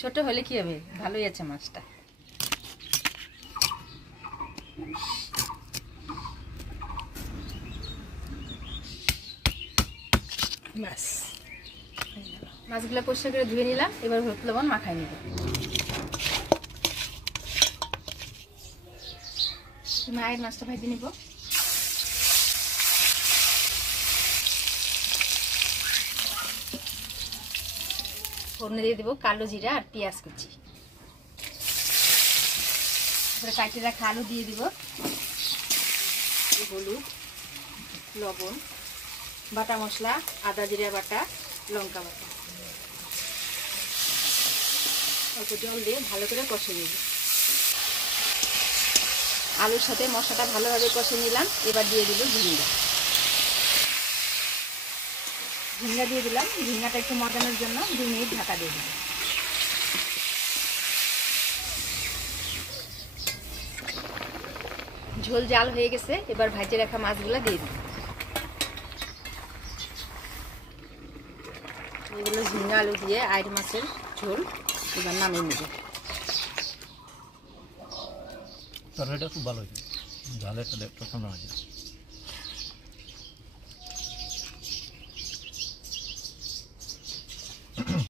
ছোট হলে কি হবে, ভালোই আছে মাছটা। ব্যাস, মাছগুলো পরিষ্কার করে ধুয়ে নিলাম। এবার হলুদ লবণ মাখাই নিব। মায়ের মাছটা ভাজি নিব। ফোড়নে দিয়ে দেবো কালো জিরা আর পেঁয়াজ কুচি। এবার কাটিয়ে রাখা আলু দিয়ে দিব, হলুদ, লবণ, বাটা মশলা, আদা জিরা বাটা, লঙ্কা বাটা, অল্প জল দিয়ে ভালো করে কষে নিব। আলুর সাথে মশলাটা ভালোভাবে কষে নিলাম। এবার দিয়ে দিব ঝিঙ্গা। ঝিঙ্গা দিয়ে দিলাম। ঝিঙ্গাটা একটু মজানোর জন্য 2 মিনিট ঢাকা দিয়ে দিলাম। ঝোল জাল হয়ে গেছে। এবার ভাজে রাখা মাছগুলো দিয়ে দিই। এগুলো ঝিঙ্গা আলু দিয়ে আইড় মাছের ঝোল এবার নামিয়ে নেব। তরকারিটা খুব ভালো হয়েছে, ঝালের সাথে একটু ঠান্ডা হয়েছে।